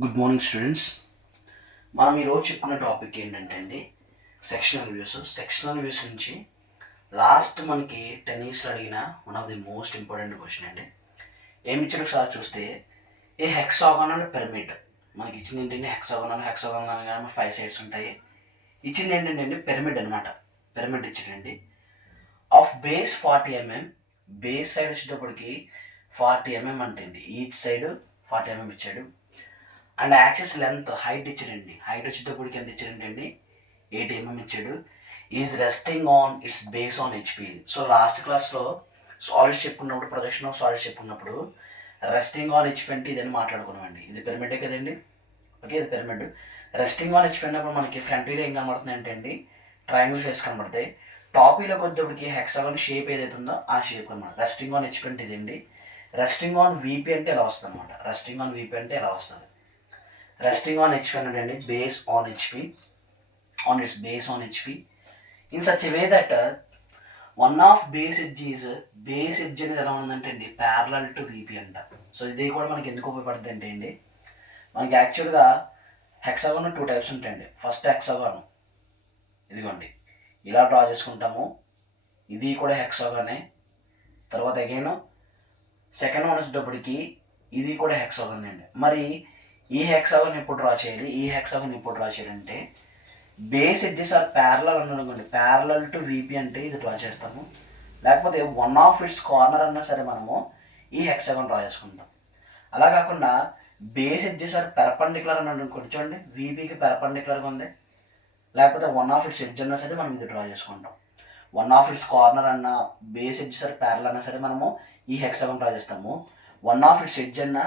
Good morning students. మనం ఈరోజు చెప్పుకున్న టాపిక్ ఏంటంటే అండి సెక్షనల్ వ్యూస్ నుంచి లాస్ట్ మనకి 10 ఇయర్స్లో అడిగిన one of the most important question అండి. ఏమి ఇచ్చాడు ఒకసారి చూస్తే ఏ హెక్సాగోనల్ పిరమిడ్ మనకి ఇచ్చింది ఏంటంటే హెక్సాగోనల్ కానీ 5 సైడ్స్ ఉంటాయి. ఇచ్చింది ఏంటంటే అండి పిరమిడ్ అనమాట. పిరమిడ్ ఇచ్చాడండి of base 40 mm, base side వచ్చేటప్పటికి 40 mm అంటే అండి ఈచ్ సైడ్ 40 mm ఇచ్చాడు. అండ్ యాక్సిస్ లెంత్ హైట్ ఇచ్చాడండి. హైట్ వచ్చేటప్పటికి ఎంత ఇచ్చాడంటే 8 mm ఇచ్చాడు. Is resting on its base on HP. So last క్లాస్లో సాలిడ్స్ చెప్పుకున్నప్పుడు, ప్రొజెక్షన్ ఆఫ్ సాలిడ్స్ చెప్పుకున్నప్పుడు రెస్టింగ్ ఆన్ హెచ్పి అంటే ఇదని మాట్లాడుకున్నామండి. ఇది పిరమిడే కదండి. ఓకే, ఇది పిరమిడ్. రెస్టింగ్ ఆన్ హెచ్పి అన్నప్పుడు మనకి ఫ్రంట్ వీలో ఏం కనబడుతుంది అంటే అండి ట్రయాంగిల్ ఫేస్ కనబడతాయి. టాప్ వీలోకి వచ్చేటప్పటికి హెక్సాగన్ షేప్ ఏదైతే ఉందో ఆ షేప్ అనమాట. రెస్టింగ్ ఆన్ హెచ్పి అంటే ఇదండి. రెస్టింగ్ ఆన్ వీపీ అంటే ఎలా వస్తుంది అనమాట. రెస్టింగ్ ఆన్ వీపీ అంటే ఎలా వస్తుంది. Resting on HP అంటే base on HP, on its base on HP in such a way that one of base edge అనేది ఎలా ఉందంటే అండి ప్యారలల్ టు VP అంట. సో ఇది కూడా మనకి ఎందుకు ఉపయోగపడుతుంది అంటే అండి మనకి యాక్చువల్గా హెక్సాగన్ 2 టైప్స్ ఉంటాయండి. ఫస్ట్ హెక్సాగన్ ఇదిగోండి ఇలా డ్రా చేసుకుంటాము, ఇది కూడా హెక్సాగనే. తర్వాత అగైన్ సెకండ్ వన్ వచ్చేటప్పటికి ఇది కూడా హెక్సాగన్ అండి. మరి ఈ హెక్సాగన్ ఎప్పుడు డ్రా చేయాలి, ఈ హెక్సాగన్ ఎప్పుడు డ్రా చేయాలంటే బేస్ ఎడ్జెస్ ఆర్ ప్యారలల్ అనుకోండి, ప్యారలల్ టు VP అంటే ఇది డ్రా చేస్తాము. లేకపోతే వన్ ఆఫ్ ఇట్స్ కార్నర్ అన్నా సరే మనము ఈ హెక్సాగన్ డ్రా చేసుకుంటాం. అలా కాకుండా బేస్ ఎడ్జెస్ ఆర్ పెర్పెండిక్యులర్ అని అనుకోండి, చూడండి VPకి పెర్పెండిక్యులర్గా ఉంది. లేకపోతే వన్ ఆఫ్ ఇట్స్ ఎడ్జ్ అన్నా సరే మనం ఇది డ్రా చేసుకుంటాం. వన్ ఆఫ్ ఇట్స్ కార్నర్ అన్న బేస్ ఎడ్జెస్ ఆర్ ప్యారలల్ అన్నా సరే మనము ఈ హెక్సాగన్ డ్రా చేస్తాము. వన్ ఆఫ్ ఇట్స్ ఎడ్జ్ అన్న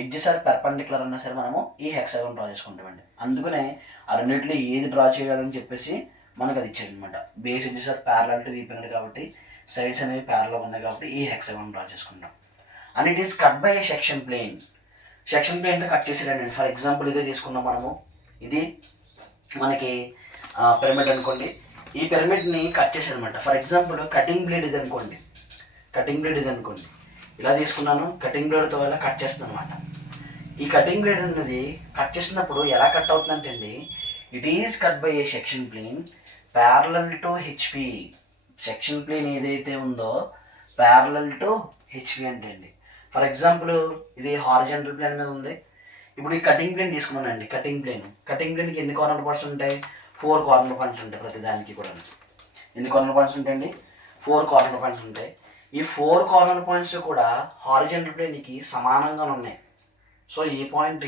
ఎడ్జెస్ ఆర్ పెర్పెండిక్యులర్ అన్నా సరే మనము ఈ హెక్సాగన్ డ్రా చేసుకుంటామండి. అందుకనే ఆ రెండింటిలో ఏది డ్రా చేయాలని చెప్పేసి మనకు అది ఇచ్చాడు అనమాట. Base edges are parallel to VP అనేది కాబట్టి సైడ్స్ అనేవి ప్యారలల్ ఉన్నాయి కాబట్టి ఈ హెక్సాగన్ డ్రా చేసుకుంటాం. And it is cut by a section plane. Section ప్లేన్తో కట్ చేసేయండి. ఫర్ ఎగ్జాంపుల్ ఇదే తీసుకున్నాం మనము. ఇది మనకి పిరమిడ్ అనుకోండి. ఈ పిరమిడ్ని కట్ చేసాడు అనమాట. ఫర్ ఎగ్జాంపుల్ కటింగ్ బ్లేడ్ ఇది అనుకోండి. ఇలా తీసుకున్నాను, కటింగ్ బ్లేడ్తో ఇలా కట్ చేస్తున్నాను అనమాట. ఈ కటింగ్ బ్లేడ్ అనేది కట్ చేసినప్పుడు ఎలా కట్ అవుతుందంటే అండి it is cut by a section plane parallel to HP. Section plane ఏదైతే ఉందో ప్యారలల్ టు HP అంటే అండి. ఫర్ ఎగ్జాంపుల్ ఇది హారిజాంటల్ ప్లేన్ మీద ఉంది. ఇప్పుడు ఈ కటింగ్ ప్లేన్ తీసుకున్నానండి. కటింగ్ ప్లేన్కి ఎన్ని కార్నర్ పాయింట్స్ ఉంటాయి? 4 కార్నర్ పాయింట్స్ ఉంటాయి. ప్రతి దానికి కూడా ఎన్ని కార్నర్ పాయింట్స్ ఉంటాయండి? 4 కార్నర్ పాయింట్స్ ఉంటాయి. ఈ 4 కార్నర్ పాయింట్స్ కూడా హారిజాంటల్ ప్లేన్కి సమానంగా ఉన్నాయి. సో ఈ పాయింట్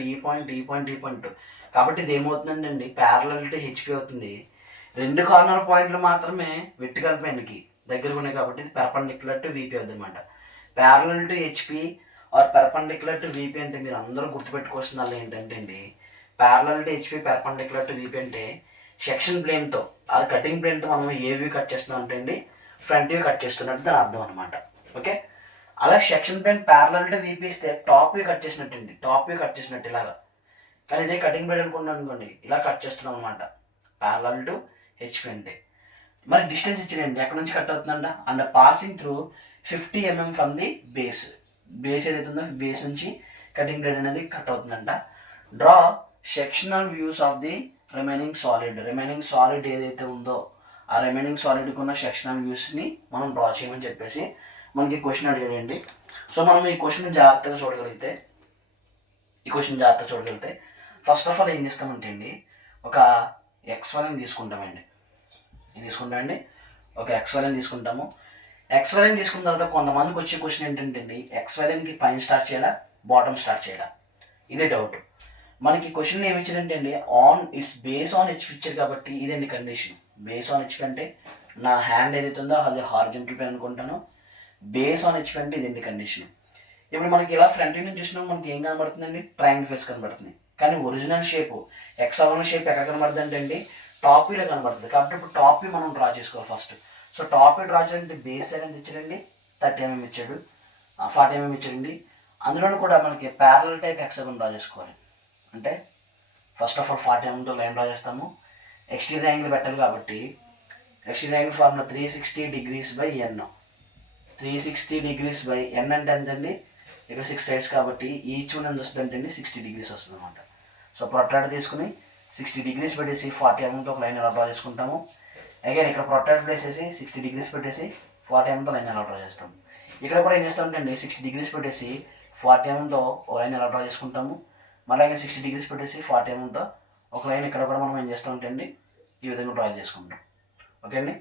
కాబట్టి ఇది ఏమవుతుందండి ప్యారలల్ టు HP అవుతుంది. 2 కార్నర్ పాయింట్లు మాత్రమే వెర్టికల్ ప్లేన్కి దగ్గరగా ఉన్నాయి కాబట్టి ఇది పెర్పెండిక్యులర్ టు VP అవుతుంది అనమాట. Parallel to HP or perpendicular to VP అంటే మీరు అందరూ గుర్తుపెట్టుకోవాల్సిన ఏంటంటే అండి parallel to HP perpendicular to VP అంటే సెక్షన్ ప్లేన్తో ఆర్ కటింగ్ ప్లేన్తో మనం ఏ వ్యూ కట్ చేస్తున్నాం అంటే అండి ఫ్రంట్ వ్యూ కట్ చేస్తున్నట్టు దాని అర్థం అనమాట. ఓకే, అలా section plane parallel to VP ఇస్తే టాప్ వ్యూ కట్ చేసినట్టు ఇలాగా. కానీ ఇదే కటింగ్ ప్లేన్ అనుకోండి ఇలా కట్ చేస్తున్నాం అనమాట ప్యారలల్ టు HP అంటే. మరి డిస్టెన్స్ ఇచ్చేయండి ఎక్కడి నుంచి కట్ అవుతుందంట and passing through 50 mm from the base ఏదైతే ఉందో బేస్ నుంచి కటింగ్ ప్లేన్ అనేది కట్ అవుతుందంట. Draw sectional views of the remaining solid ఏదైతే ఉందో ఆ రిమైనింగ్ సాలిడ్కి ఉన్న సెక్షనల్ వ్యూస్ని మనం డ్రా చేయమని చెప్పేసి మనకి క్వశ్చన్ అడిగాడండి. సో మనం ఈ క్వశ్చన్ జాగ్రత్తగా చూడగలిగితే ఫస్ట్ ఆఫ్ ఆల్ ఏం చేస్తామంటే అండి ఒక ఎక్స్వైలైన్ తీసుకుంటామండి. ఒక ఎక్స్వైలైన్ తీసుకుంటాము. ఎక్స్వైలైన్ తీసుకున్న తర్వాత కొంతమందికి వచ్చే క్వశ్చన్ ఏంటంటే అండి ఎక్స్వైలైన్కి పైన స్టార్ట్ చేయాలా బాటమ్ స్టార్ట్ చేయాలా ఇదే డౌట్. మనకి క్వశ్చన్ ఏమి ఇచ్చారంటే అండి on its base on HP ఇచ్చారు కాబట్టి ఇదండి కండిషన్. బేస్ ఆన్ HP అంటే నా హ్యాండ్ ఏదైతే ఉందో అది హారిజాంటల్ ప్లేన్ అనుకుంటాను. బేస్ ఆన్ HP అంటే ఇదండి కండిషన్. ఇప్పుడు మనకి ఇలా ఫ్రంట్ నుంచి చూసినా మనకి ఏం కనబడుతుందండి ట్రయాంగిల్ ఫేస్ కనబడుతుంది. కానీ ఒరిజినల్ షేప్ హెక్సాగోనల్ షేప్ ఎక్కడ కనబడుతుంది అంటే అండి టాప్ వ్యూలో కనబడుతుంది. కాబట్టి ఇప్పుడు టాప్ వ్యూ మనం డ్రా చేసుకోవాలి first. So top view draw చేయాలంటే బేస్ సైడ్ ఎంత ఇచ్చాడండి 30 mm ఇచ్చాడు, 40 mm ఇచ్చాడండి. అందులోనూ కూడా మనకి ప్యారలల్ టైప్ హెక్సాగన్ డ్రా చేసుకోవాలి. అంటే first of all 40 mm line draw చేస్తాము. ఎక్స్టీరియర్ యాంగిల్ పెట్టాలి కాబట్టి exterior angle formula 360 degrees by n. 360 degrees by n అంటే ఎంతండి? ఇక్కడ 6 సైడ్స్ కాబట్టి ఈచ్ వన్ ఎంత వస్తుంది అంటే 60 degrees వస్తుంది అనమాట. సో ప్రొట్రాక్టర్ తీసుకుని 60 degrees పెట్టేసి 40 mm ఒక లైన్ ఎలా డ్రా చేసుకుంటాము. అగైన్ ఇక్కడ ప్రొట్రాక్టర్ వేసేసి 60 degrees పెట్టేసి 40 mm లైన్ ఎలా డ్రా చేస్తాము. ఇక్కడ కూడా ఏం చేస్తామంటే 60 degrees పెట్టేసి 40 mm ఒక లైన్ ఎలా డ్రా చేసుకుంటాము. మళ్ళీ 60 degrees పెట్టేసి 40 mm ఒక లైన్ ఇక్కడ కూడా మనం ఏం చేస్తామంటే అండి ఈ విధంగా డ్రా చేసుకుంటాం. ఓకే అండి,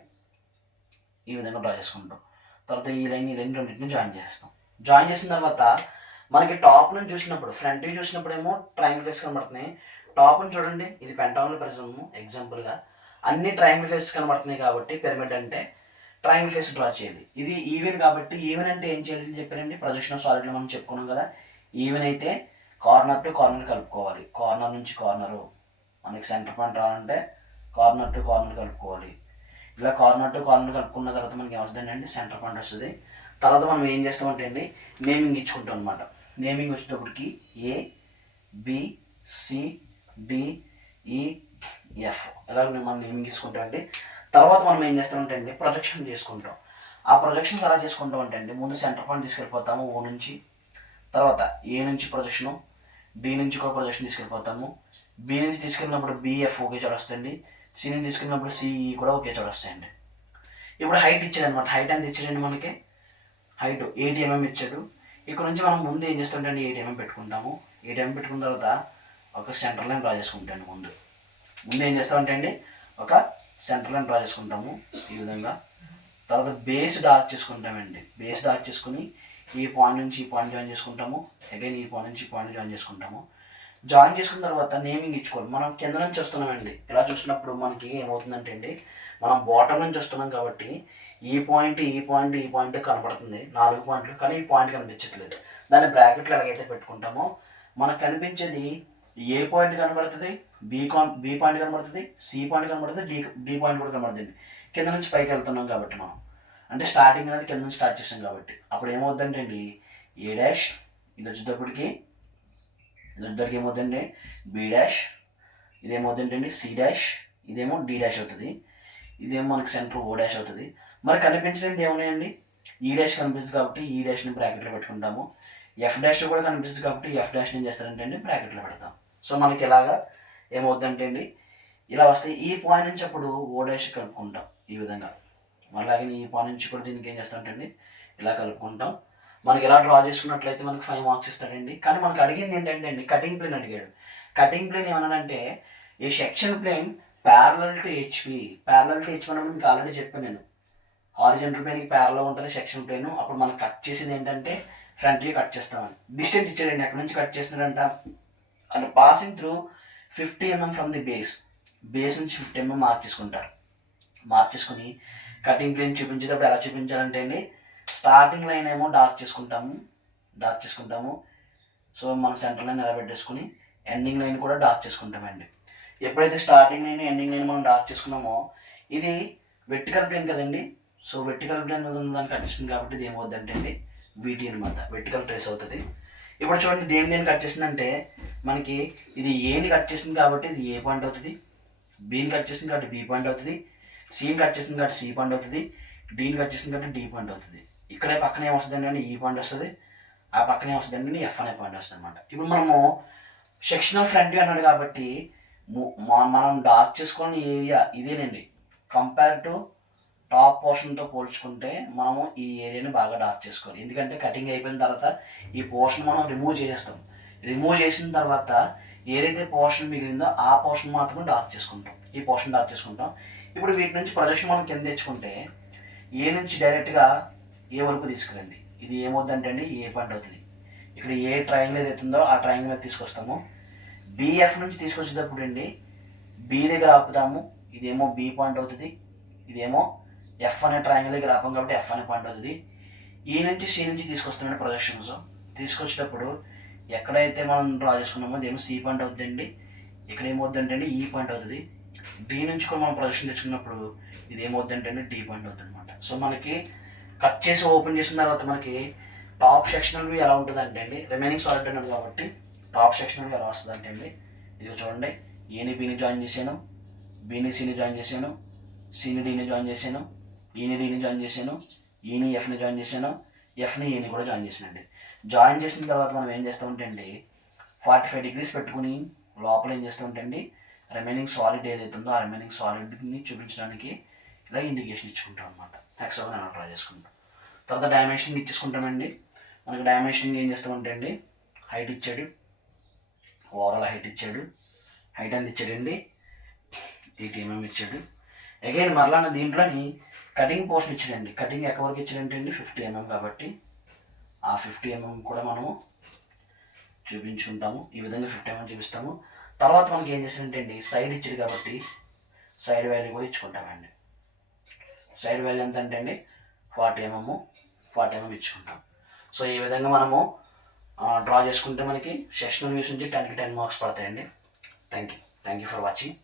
ఈ విధంగా డ్రా చేసుకుంటాం. తర్వాత ఈ లైన్ రెండింటిని జాయిన్ చేస్తాం. జాయిన్ చేసిన తర్వాత మనకి టాప్ నుంచి చూసినప్పుడు, ఫ్రంట్ వ్యూ చూసినప్పుడు ఏమో ట్రయాంగిల్ ఫేస్ కనబడుతున్నాయి. టాప్ నుంచి చూడండి, ఇది పెంటాగోనల్ ప్రిజమ్ ఎగ్జాంపుల్గా అన్ని ట్రయాంగిల్ ఫేస్ కనబడుతున్నాయి కాబట్టి పిరమిడ్ అంటే ట్రయాంగిల్ ఫేస్ డ్రా చేయాలి. ఇది ఈవెన్ కాబట్టి ఈవెన్ అంటే ఏం చేయాలని చెప్పారండి, ప్రొజెక్షన్ ఆఫ్ సాలిడ్లో మనం చెప్పుకున్నాం కదా. ఈవెన్ అయితే కార్నర్ టు కార్నర్ కలుపుకోవాలి. కార్నర్ నుంచి కార్నరు మనకి సెంటర్ పాయింట్ రావాలంటే కార్నర్ టు కార్నర్ కలుపుకోవాలి. ఇలా కార్నర్ టు కార్నర్ కలుపుకున్న తర్వాత మనకి ఏమవుతుందండి, సెంటర్ పాయింట్ వస్తుంది. తర్వాత మనం ఏం చేస్తామంటే అండి నేమింగ్ ఇచ్చుకుంటాం అనమాట. నేమింగ్ వచ్చేటప్పటికి ఏ బి సి డి ఈ ఎఫ్ ఇలా మనం నేమింగ్ తీసుకుంటాం అండి. తర్వాత మనం ఏం చేస్తామంటే అండి ప్రొజెక్షన్ చేసుకుంటాం. ఆ ప్రొజెక్షన్స్ ఎలా చేసుకుంటాం అంటే అండి ముందు సెంటర్ పాయింట్ తీసుకెళ్ళిపోతాము ఓ నుంచి, తర్వాత ఏ నుంచి ప్రొజెక్షను, బి నుంచి కూడా ప్రొజెక్షన్ తీసుకెళ్ళిపోతాము. బి నుంచి తీసుకెళ్ళినప్పుడు బిఎఫ్ ఒకే చోట వస్తుంది, సి నుంచి తీసుకెళ్ళినప్పుడు సిఈ కూడా ఒకే చోట వస్తాయండి. ఇప్పుడు హైట్ ఇచ్చాడు అనమాట. హైట్ ఎంత ఇచ్చాడండి మనకి, హైట్ 80 mm ఇచ్చాడు. ఇక్కడ నుంచి మనం ముందు ఏం చేస్తుంటే 80 mm పెట్టుకుంటాము. 80 mm పెట్టుకున్న తర్వాత ఒక సెంటర్ లైన్ డ్రా చేసుకుంటాను. ముందు ఏం చేస్తామంటే అండి ఒక సెంటర్ లైన్ డ్రా చేసుకుంటాము ఈ విధంగా. తర్వాత బేస్ డార్క్ చేసుకుంటామండి. బేస్ డార్క్ చేసుకుని ఈ పాయింట్ నుంచి ఈ పాయింట్ జాయిన్ చేసుకుంటాము. అగైన్ ఈ పాయింట్ నుంచి ఈ పాయింట్ జాయిన్ చేసుకుంటాము. జాయిన్ చేసుకున్న తర్వాత నేమింగ్ ఇచ్చుకోవాలి. మనం కింద నుంచి వస్తున్నామండి. ఇలా చూసినప్పుడు మనకి ఏమవుతుందంటే అండి మనం బాటమ్ నుంచి వస్తున్నాం కాబట్టి ఈ పాయింట్ కనబడుతుంది 4 పాయింట్లు, కానీ ఈ పాయింట్ కనిపించట్లేదు. దాన్ని బ్రాకెట్లు ఎలాగైతే పెట్టుకుంటామో మనకు కనిపించేది ఏ పాయింట్ కనబడుతుంది, బి పాయింట్ కనబడుతుంది, సి పాయింట్ కనబడుతుంది, డి పాయింట్ కూడా కనబడుతుంది. కింద నుంచి పైకి వెళ్తున్నాం కాబట్టి మనం అంటే స్టార్టింగ్ అనేది కింద నుంచి స్టార్ట్ చేస్తాం కాబట్టి అప్పుడు ఏమవుతుందంటే అండి ఏ డాష్ ఇది వచ్చేటప్పటికి ఏమవుతుందండి బి డాష్, ఇదేమవుతుందంటే అండి సి డాష్, ఇదేమో డి డాష్ అవుతుంది, ఇదేమో మనకి సెంటర్ ఓ డాష్ అవుతుంది. మరి కనిపించడానికి ఏమున్నాయండి ఈ డాష్ కనిపిస్తుంది కాబట్టి ఈ డాష్ని బ్రాకెట్లో పెట్టుకుంటాము. ఎఫ్ డాష్ కూడా కనిపిస్తుంది కాబట్టి ఎఫ్ డాష్ని ఏం చేస్తారంటే అండి బ్రాకెట్లో పెడతాం. సో మనకి ఇలాగా ఏమవుతుందంటే అండి ఇలా వస్తే ఈ పాయింట్ నుంచి అప్పుడు ఓ డాష్ కలుపుకుంటాం ఈ విధంగా. అలాగే ఈ పాయింట్ నుంచి కూడా దీనికి ఏం చేస్తామంటే అండి ఇలా కలుపుకుంటాం. మనకి ఇలా డ్రా చేసుకున్నట్లయితే మనకి 5 మార్క్స్ ఇస్తాడండి. కానీ మనకు అడిగింది ఏంటంటే అండి కటింగ్ ప్లేన్ అడిగాడు. కటింగ్ ప్లేన్ ఏమన్నానంటే ఈ section plane parallel to HP. Parallel to HP అని మీకు ఆల్రెడీ చెప్పాను నేను. హారిజంటల్ ప్లేన్కి ప్యారలల్ ఉంటుంది సెక్షన్ ప్లేన్. అప్పుడు మనం కట్ చేసేది ఏంటంటే ఫ్రంట్ వ్యూ కట్ చేస్తామని. డిస్టెన్స్ ఇచ్చాడండి, ఎక్కడి నుంచి కట్ చేస్తున్నాడంట and passing through 50 mm from the base నుంచి 50 mm మార్క్ చేసుకుంటారు. మార్క్ చేసుకుని కటింగ్ ప్లేన్ చూపించేటప్పుడు ఎలా చూపించాలంటే అండి స్టార్టింగ్ లైన్ ఏమో డార్క్ చేసుకుంటాము. సో మన సెంటర్ లైన్ ఎలా పెట్టేసుకుని ఎండింగ్ లైన్ కూడా డార్క్ చేసుకుంటామండి. ఎప్పుడైతే స్టార్టింగ్ లైన్ ఎండింగ్ లైన్ మనం డార్క్ చేసుకున్నామో ఇది వెర్టికల్ ప్లేన్ కదండి. సో వెర్టికల్ ప్లేన్ మీద ఉన్న దాన్ని కట్ చేస్తుంది కాబట్టి ఇది ఏమవుతుందంటే అండి వీటీ అనమాట, వెర్టికల్ ట్రేస్ అవుతుంది. ఇప్పుడు చూడండి దేని కట్ చేసిందంటే మనకి ఇది ఏని కట్ చేసింది కాబట్టి ఇది ఏ పాయింట్ అవుతుంది, బీని కట్ చేసింది కాబట్టి బి పాయింట్ అవుతుంది, సిని కట్ చేసింది కాబట్టి సి పాయింట్ అవుతుంది, డీని కట్ చేసింది కాబట్టి డి పాయింట్ అవుతుంది. ఇక్కడే పక్కనే వస్తుందండి అంటే ఈ పాయింట్ వస్తుంది, ఆ పక్కనే వస్తుందండి ఎఫ్ అనే పాయింట్ వస్తుంది అనమాట. ఇప్పుడు మనము సెక్షనల్ ఫ్రంట్ వ్యూ అన్నాడు కాబట్టి మనం డార్క్ చేసుకున్న ఏరియా ఇదేనండి. కంపేర్ టు టాప్ పోర్షన్తో పోల్చుకుంటే మనము ఈ ఏరియాని బాగా డార్క్ చేసుకోవాలి. ఎందుకంటే కటింగ్ అయిపోయిన తర్వాత ఈ పోర్షన్ మనం రిమూవ్ చేసేస్తాం. రిమూవ్ చేసిన తర్వాత ఏదైతే పోర్షన్ మిగిలిందో ఆ పోర్షన్ మాత్రం డార్క్ చేసుకుంటాం. ఈ పోర్షన్ డార్క్ చేసుకుంటాం. ఇప్పుడు వీటి నుంచి ప్రొజెక్షన్ మనం కింద తెచ్చుకుంటే ఏ నుంచి డైరెక్ట్గా ఏ వరకు తీసుకురండి. ఇది ఏమవుతుందంటే అండి ఏ పాయింట్ అవుతుంది. ఇక్కడ ఏ ట్రయాంగిల్ ఏదైతే ఉందో ఆ ట్రయాంగిల్ మీద తీసుకొస్తాము. బిఎఫ్ నుంచి తీసుకొచ్చేటప్పుడు అండి బి దగ్గర ఆపుతాము. ఇదేమో బి పాయింట్ అవుతుంది, ఇదేమో ఎఫ్ అనే ట్రయాంగిల్ దగ్గర ఆపాం కాబట్టి ఎఫ్ అనే పాయింట్ అవుతుంది. ఈ నుంచి సి నుంచి తీసుకొస్తామండి ప్రొజెక్షన్స్. తీసుకొచ్చేటప్పుడు ఎక్కడైతే మనం డ్రా చేసుకున్నామో అదేమో సి పాయింట్ అవుతుందండి. ఇక్కడ ఏమవుతుందంటే అండి ఈ పాయింట్ అవుతుంది. డి నుంచి కూడా మనం ప్రొజెక్షన్ తెచ్చుకున్నప్పుడు ఇది ఏమవుతుందంటే అండి డి పాయింట్ అవుతుంది అనమాట. సో మనకి కట్ చేసి ఓపెన్ చేసిన తర్వాత మనకి టాప్ సెక్షనల్ వ్యూ ఎలా ఉంటుంది అంటే అండి రిమైనింగ్ సాలిడ్ అన్నాడు కాబట్టి టాప్ సెక్షనల్ వ్యూ ఎలా వస్తుంది అంటే అండి ఇది చూడండి. ఏని బీని జాయిన్ చేశాను, బీని సిని జాయిన్ చేశాను, సిని డీని జాయిన్ చేశాను, ఈని డీని జాయిన్ చేశాను, ఈని ఎఫ్ని జాయిన్ చేశాను, ఎఫ్ని ఈని కూడా జాయిన్ చేశానండి. జాయిన్ చేసిన తర్వాత మనం ఏం చేస్తామంటే అండి 45 degrees పెట్టుకుని లోపల ఏం చేస్తామంటే అండి రిమైనింగ్ సాలిడ్ ఏదైతే ఉందో ఆ రిమైనింగ్ సాలిడ్ని చూపించడానికి ఇలా ఇండికేషన్ ఇచ్చుకుంటాం అనమాట. హెక్సాగన్ ఎలా డ్రా చేసుకుంటాం. తర్వాత డైమెన్షనింగ్ ఇచ్చేసుకుంటామండి. మనకి డైమెన్షనింగ్ ఏం చేస్తామంటే అండి హైట్ ఇచ్చాడు, ఓవరాల్ హైట్ ఇచ్చాడు, హైట్ ఎంత ఇచ్చాడండి 80 mm ఇచ్చాడు. అగైన్ మరలా దీంట్లోని కటింగ్ పోర్షన్ ఇచ్చాడండి. కటింగ్ ఎక్కడ వరకు ఇచ్చాడంటే అండి 50 mm కాబట్టి ఆ 50 mm కూడా మనము చూపించుకుంటాము. ఈ విధంగా 50 mm చూపిస్తాము. తర్వాత మనకి ఏం చేసాడంటే అండి సైడ్ ఇచ్చాడు కాబట్టి సైడ్ వాల్యూ కూడా ఇచ్చుకుంటామండి. సైడ్ వాల్యూ ఎంత అంటే అండి 40 mm ఇచ్చుకుంటాం. సో ఈ విధంగా మనము డ్రా చేసుకుంటే మనకి సెక్షనల్ వ్యూస్ నుంచి 10కి 10 మార్క్స్ పడతాయండి. Thank you for watching.